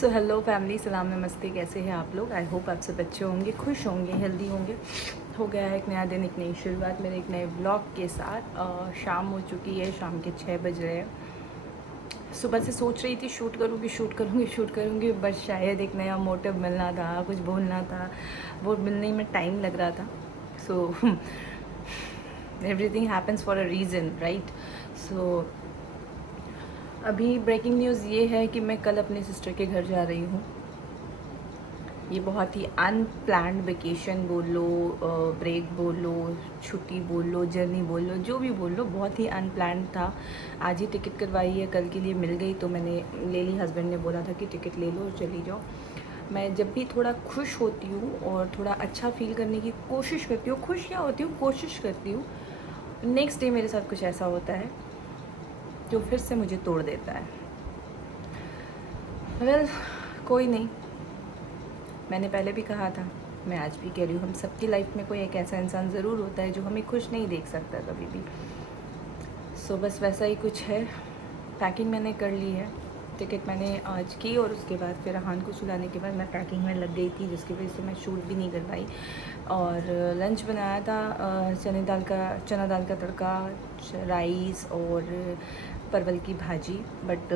So hello family, सलाम नमस्ते। कैसे हैं आप लोग? आई होप आप सब अच्छे होंगे, खुश होंगे, हेल्दी होंगे। हो गया है एक नया दिन, एक नई शुरुआत मेरे एक नए ब्लॉग के साथ। शाम हो चुकी है, शाम के 6 बज रहे हैं। सुबह से सोच रही थी शूट करूँगी शूट करूँगी शूट करूँगी, बस शायद एक नया मोटिव मिलना था, कुछ बोलना था, वो मिलने में टाइम लग रहा था। So everything happens for a reason, right? So अभी ब्रेकिंग न्यूज़ ये है कि मैं कल अपने सिस्टर के घर जा रही हूँ। ये बहुत ही अनप्लैन्ड वेकेशन बोल लो, ब्रेक बोल लो, छुट्टी बोल लो, जर्नी बोल लो, जो भी बोल लो, बहुत ही अनप्लैन्ड था। आज ही टिकट करवाई है, कल के लिए मिल गई तो मैंने ले ली। हस्बैंड ने बोला था कि टिकट ले लो और चली जाओ। मैं जब भी थोड़ा खुश होती हूँ और थोड़ा अच्छा फील करने की कोशिश करती हूँ, खुश क्या होती हूँ, कोशिश करती हूँ, नेक्स्ट डे मेरे साथ कुछ ऐसा होता है जो फिर से मुझे तोड़ देता है। वेल, कोई नहीं। मैंने पहले भी कहा था, मैं आज भी कह रही हूँ, हम सबकी लाइफ में कोई एक ऐसा इंसान ज़रूर होता है जो हमें खुश नहीं देख सकता कभी भी। सो बस वैसा ही कुछ है। पैकिंग मैंने कर ली है, टिकट मैंने आज की और उसके बाद फिर अहान को सुलाने के बाद मैं पैकिंग में लग गई थी, जिसकी वजह से मैं शूट भी नहीं कर पाई। और लंच बनाया था चना दाल का तड़का, राइस और परवल की भाजी, बट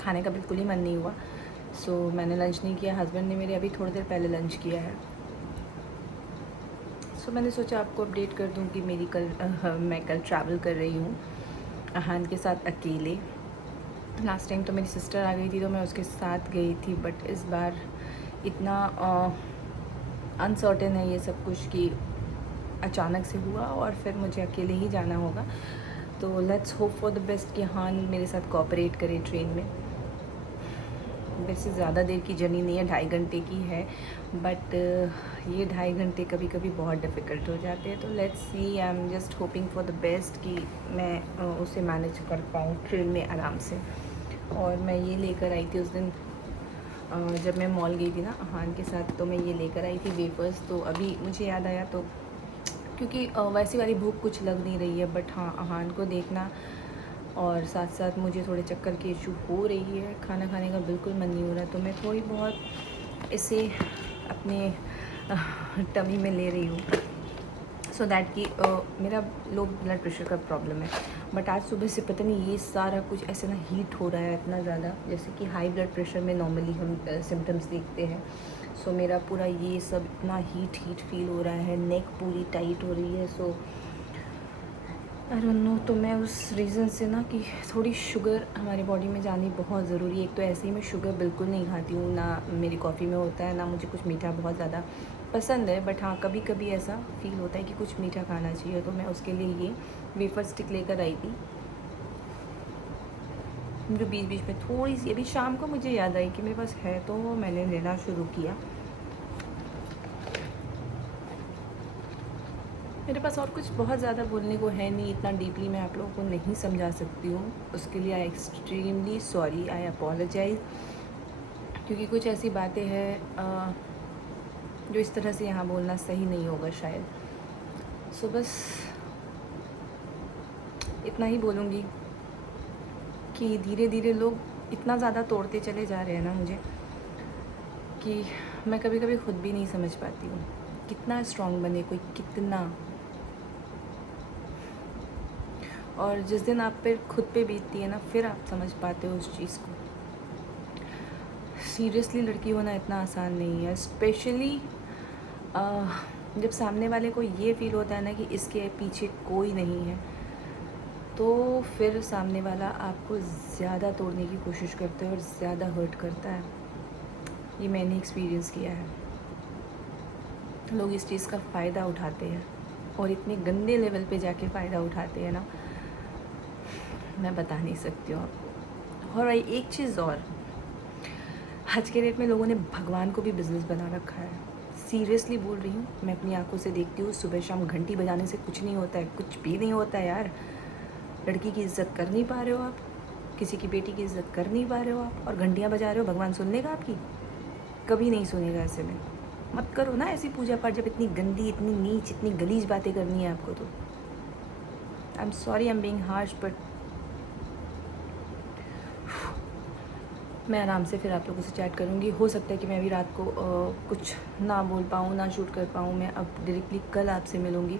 खाने का बिल्कुल ही मन नहीं हुआ। सो मैंने लंच नहीं किया। हस्बैंड ने मेरे अभी थोड़ी देर पहले लंच किया है। सो मैंने सोचा आपको अपडेट कर दूं कि मैं कल ट्रैवल कर रही हूँ अहान के साथ अकेले। लास्ट टाइम तो मेरी सिस्टर आ गई थी तो मैं उसके साथ गई थी, बट इस बार इतना अनसर्टेन है ये सब कुछ कि अचानक से हुआ और फिर मुझे अकेले ही जाना होगा। तो let's hope for the best कि अहान मेरे साथ कोऑपरेट करे ट्रेन में। वैसे ज़्यादा देर की जर्नी नहीं है, 2.5 घंटे की है, बट ये 2.5 घंटे कभी कभी बहुत डिफ़िकल्ट हो जाते हैं। तो let's see, I am just hoping for the best कि मैं उसे मैनेज कर पाऊँ ट्रेन में आराम से। और मैं ये लेकर आई थी उस दिन जब मैं मॉल गई थी ना अहान के साथ, तो मैं ये लेकर आई थी वेफर्स। तो अभी मुझे याद आया, तो क्योंकि वैसी वाली भूख कुछ लग नहीं रही है, बट हाँ, अहान को देखना और साथ साथ मुझे थोड़े चक्कर की इशू हो रही है, खाना खाने का बिल्कुल मन नहीं हो रहा, तो मैं थोड़ी बहुत इसे अपने टमी में ले रही हूँ, सो दैट कि मेरा लो ब्लड प्रेशर का प्रॉब्लम है। बट आज सुबह से पता नहीं ये सारा कुछ ऐसे ना हीट हो रहा है इतना ज़्यादा, जैसे कि हाई ब्लड प्रेशर में नॉर्मली हम सिम्टम्स देखते हैं। सो मेरा पूरा ये सब इतना हीट फील हो रहा है, नेक पूरी टाइट हो रही है। सो आई डोंट नो। तो मैं उस रीज़न से ना कि थोड़ी शुगर हमारी बॉडी में जानी बहुत ज़रूरी है। एक तो ऐसे ही मैं शुगर बिल्कुल नहीं खाती हूँ, ना मेरी कॉफ़ी में होता है, ना मुझे कुछ मीठा बहुत ज़्यादा पसंद है, बट हाँ, कभी कभी ऐसा फील होता है कि कुछ मीठा खाना चाहिए, तो मैं उसके लिए ये वेफर स्टिक लेकर आई थी, जो बीच बीच में थोड़ी सी अभी शाम को मुझे याद आई कि मेरे पास है, तो मैंने लेना शुरू किया। मेरे पास और कुछ बहुत ज़्यादा बोलने को है नहीं, इतना डीपली मैं आप लोगों को नहीं समझा सकती हूँ। उसके लिए आई एक्सट्रीमली सॉरी, आई अपोलोजाइज़, क्योंकि कुछ ऐसी बातें हैं जो इस तरह से यहाँ बोलना सही नहीं होगा शायद। सो बस इतना ही बोलूँगी कि धीरे धीरे लोग इतना ज़्यादा तोड़ते चले जा रहे हैं ना मुझे, कि मैं कभी कभी खुद भी नहीं समझ पाती हूँ कितना स्ट्रॉन्ग बने कोई, कितना। और जिस दिन आप पे खुद पे बीतती है ना, फिर आप समझ पाते हो उस चीज़ को। सीरियसली लड़की होना इतना आसान नहीं है, स्पेशली जब सामने वाले को ये फील होता है ना कि इसके पीछे कोई नहीं है, तो फिर सामने वाला आपको ज़्यादा तोड़ने की कोशिश करता है और ज़्यादा हर्ट करता है। ये मैंने एक्सपीरियंस किया है। लोग इस चीज़ का फ़ायदा उठाते हैं और इतने गंदे लेवल पे जाके फ़ायदा उठाते हैं ना, मैं बता नहीं सकती हूँ आपको। और एक चीज़ और, आज के डेट में लोगों ने भगवान को भी बिज़नेस बना रखा है। सीरियसली बोल रही हूँ, मैं अपनी आंखों से देखती हूँ, सुबह शाम घंटी बजाने से कुछ नहीं होता है, कुछ भी नहीं होता है यार। लड़की की इज़्ज़त कर नहीं पा रहे हो आप, किसी की बेटी की इज़्ज़त कर नहीं पा रहे हो आप, और घंटियाँ बजा रहे हो, भगवान सुन लेगा आपकी? कभी नहीं सुनेगा। ऐसे में मत करो ना ऐसी पूजा पाठ, जब इतनी गंदी, इतनी नीच, इतनी गलीज बातें करनी है आपको तो। I am sorry, I am being harsh, but मैं आराम से फिर आप लोगों से चैट करूँगी। हो सकता है कि मैं अभी रात को कुछ ना बोल पाऊँ, ना शूट कर पाऊँ। मैं अब डायरेक्टली कल आपसे मिलूँगी,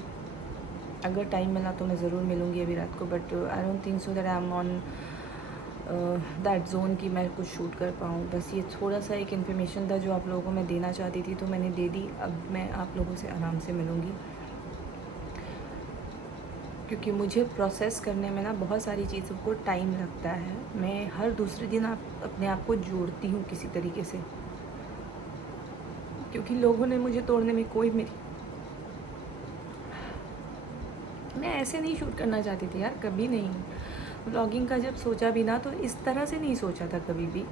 अगर टाइम मिला तो मैं ज़रूर मिलूँगी अभी रात को, but I don't think so that I am on that zone कि मैं कुछ शूट कर पाऊँ। बस ये थोड़ा सा एक इन्फॉर्मेशन था जो आप लोगों को मैं देना चाहती थी, तो मैंने दे दी। अब मैं आप लोगों से आराम से मिलूँगी, क्योंकि मुझे प्रोसेस करने में ना बहुत सारी चीज़ों को टाइम लगता है। मैं हर दूसरे दिन अपने आप को जोड़ती हूँ किसी तरीके से, क्योंकि लोगों ने मुझे तोड़ने में कोई मेरी, मैं ऐसे नहीं शूट करना चाहती थी यार, कभी नहीं। व्लॉगिंग का जब सोचा भी ना तो इस तरह से नहीं सोचा था कभी भी,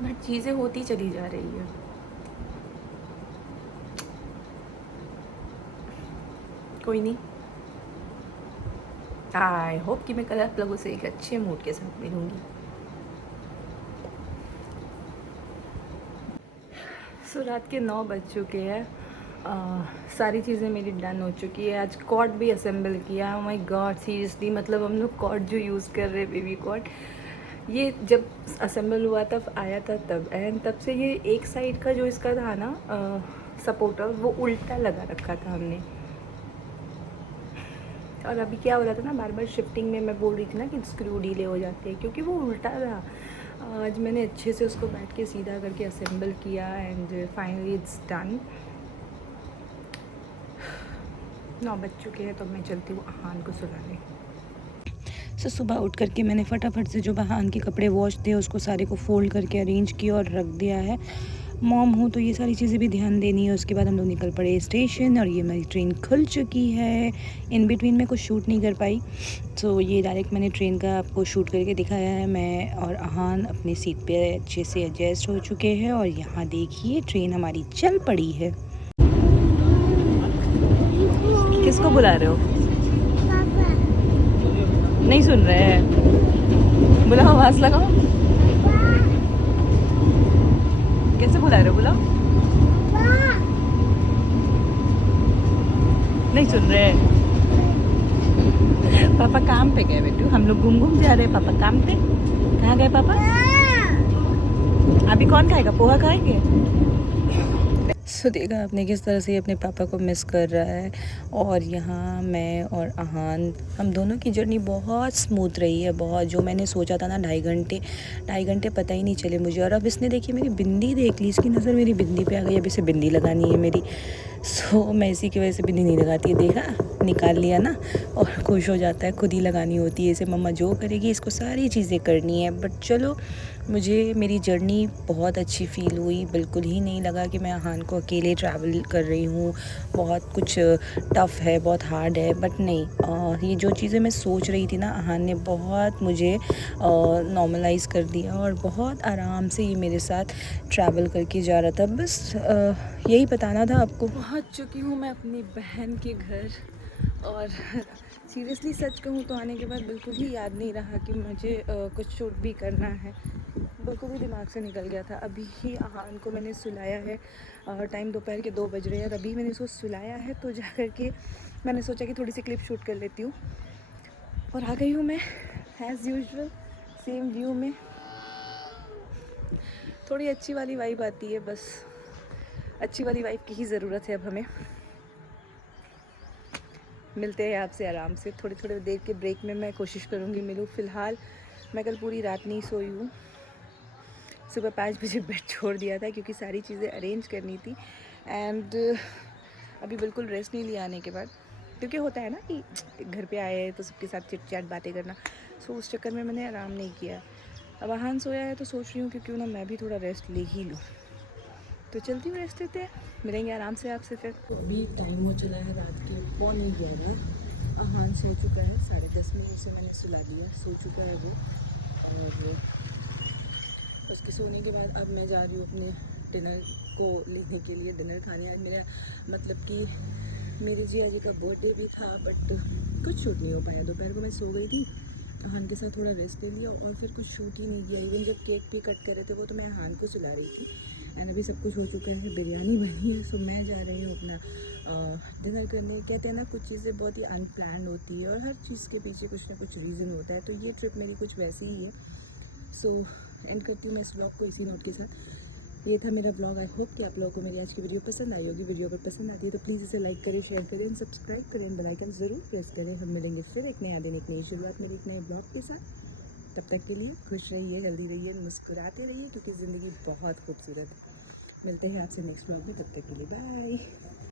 बट चीज़ें होती चली जा रही है। कोई नहीं, आई होप कि मैं कल आप लोगों से एक अच्छे मूड के साथ मिलूँगी। सो रात के 9 बज चुके हैं। सारी चीज़ें मेरी डन हो चुकी है। आज कॉर्ड भी असेंबल किया। माय गॉड सीरियसली, मतलब हम लोग कॉर्ड जो यूज़ कर रहे हैं, बेबी कॉर्ड, ये जब असेंबल हुआ तब आया था तब, एंड तब से ये एक साइड का जो इसका था ना सपोर्टर, वो उल्टा लगा रखा था हमने। और अभी क्या हो रहा था ना, बार बार शिफ्टिंग में मैं बोल रही थी ना कि स्क्रू ढीले हो जाते हैं, क्योंकि वो उल्टा था। आज मैंने अच्छे से उसको बैठ के सीधा करके असेंबल किया, एंड फाइनली इट्स डन। 9 बज चुके हैं, तो मैं चलती हूँ अहान को सुलाने। सो सुबह उठ करके मैंने फटाफट से जो अहान के कपड़े वॉश थे उसको सारे को फ़ोल्ड करके अरेंज किया और रख दिया है। मॉम हूँ तो ये सारी चीज़ें भी ध्यान देनी है। उसके बाद हम लोग निकल पड़े स्टेशन, और ये मेरी ट्रेन खुल चुकी है। इन बिटवीन में कुछ शूट नहीं कर पाई, तो ये डायरेक्ट मैंने ट्रेन का आपको शूट करके दिखाया है। मैं और अहान अपनी सीट पे अच्छे से एडजस्ट हो चुके हैं, और यहाँ देखिए ट्रेन हमारी चल पड़ी है। किसको बुला रहे हो? पापा। नहीं सुन रहे हैं, बुलाओ, आवाज़ लगाओ। कैसे बुला रहे हो? बुलाओ। नहीं सुन रहे हैं। पापा काम पे गए बेटू, हम लोग घूम घूम जा रहे हैं। पापा काम पे। कहाँ गए पापा? अभी कौन खाएगा? पोहा खाएंगे। सो देखा आपने किस तरह से अपने पापा को मिस कर रहा है। और यहाँ मैं और अहान, हम दोनों की जर्नी बहुत स्मूथ रही है, बहुत। जो मैंने सोचा था ना 2.5 घंटे पता ही नहीं चले मुझे। और अब इसने देखिए मेरी बिंदी देख ली, इसकी नज़र मेरी बिंदी पे आ गई। अब इसे बिंदी लगानी है मेरी। सो मैं इसी की वजह से बिंदी नहीं लगाती है। देखा, निकाल लिया ना, और खुश हो जाता है। खुद ही लगानी होती है इसे, मम्मा जो करेगी इसको सारी चीज़ें करनी है। बट चलो, मुझे मेरी जर्नी बहुत अच्छी फ़ील हुई। बिल्कुल ही नहीं लगा कि मैं अहान को अकेले ट्रैवल कर रही हूँ। बहुत कुछ टफ़ है, बहुत हार्ड है, बट नहीं, ये जो चीज़ें मैं सोच रही थी ना, अहान ने बहुत मुझे नॉर्मलाइज़ कर दिया, और बहुत आराम से ये मेरे साथ ट्रैवल करके जा रहा था। बस यही बताना था आपको। पहुँच चुकी हूँ मैं अपनी बहन के घर, और सीरियसली सच कहूँ तो आने के बाद बिल्कुल ही याद नहीं रहा कि मुझे कुछ शूट भी करना है। बिल्कुल ही दिमाग से निकल गया था। अभी ही अहान को मैंने सुलाया है, टाइम दोपहर के 2 बज रहे हैं, और अभी मैंने इसको सुलाया है, तो जा कर के मैंने सोचा कि थोड़ी सी क्लिप शूट कर लेती हूँ। और आ गई हूँ मैं एज़ यूजुअल सेम व्यू में। थोड़ी अच्छी वाली वाइब आती है, बस अच्छी वाली वाइब की ही ज़रूरत है अब हमें। मिलते हैं आपसे आराम से थोड़ी थोड़ी देर के ब्रेक में। मैं कोशिश करूँगी मिलूँ। फ़िलहाल मैं कल पूरी रात नहीं सोई हूँ। सुबह 5 बजे बेड छोड़ दिया था, क्योंकि सारी चीज़ें अरेंज करनी थी। एंड अभी बिल्कुल रेस्ट नहीं लिया आने के बाद, क्योंकि होता है ना कि घर पे आए तो सबके साथ चिट चैट बातें करना। सो उस चक्कर में मैंने आराम नहीं किया। अब अहान सोया है तो सोच रही हूँ कि क्यों ना मैं भी थोड़ा रेस्ट ले ही लूँ। तो चलती हूँ, रेस्ट लेते हैं, मिलेंगे आराम से आपसे फिर। तो अभी टाइम हो चला है रात के 11:15। अहान सो चुका है, 10:30 में उसे मैंने सुला दिया, सो चुका है वो। और उसके सोने के बाद अब मैं जा रही हूँ अपने डिनर को लेने के लिए। डिनर खाने आज मेरा, मतलब कि मेरे जिया जी का बर्थडे भी था, बट कुछ शूट नहीं हो पाया। दोपहर को मैं सो गई थी, अहान के साथ थोड़ा रेस्ट ले लिया, और फिर कुछ शूट ही नहीं किया। इवन जब केक भी कट कर रहे थे वो तो मैं अहान को सुला रही थी। एंड अभी सब कुछ हो चुका है, बिरयानी बनी है। सो मैं जा रही हूँ अपना डिनर करने। कहते हैं ना, कुछ चीज़ें बहुत ही अनप्लान्ड होती है, और हर चीज़ के पीछे कुछ ना कुछ रीज़न होता है। तो ये ट्रिप मेरी कुछ वैसी ही है। सो एंड करती हूँ मैं इस व्लॉग को इसी नोट के साथ। ये था मेरा व्लॉग। आई होप कि आप लोगों को मेरी आज की वीडियो पसंद आई होगी। वीडियो अगर पसंद आती है तो प्लीज़ इसे लाइक करें, शेयर करें एंड सब्सक्राइब करें एंड बेल आइकन ज़रूर प्रेस करें। हम मिलेंगे फिर एक नया दिन, एक नई शुरुआत मेरी एक नए ब्लॉग के साथ। तब तक के लिए खुश रहिए, हेल्दी रहिए, मुस्कुराते रहिए, क्योंकि ज़िंदगी बहुत खूबसूरत है। मिलते हैं आपसे नेक्स्ट ब्लॉग में, तब तक के लिए बाय।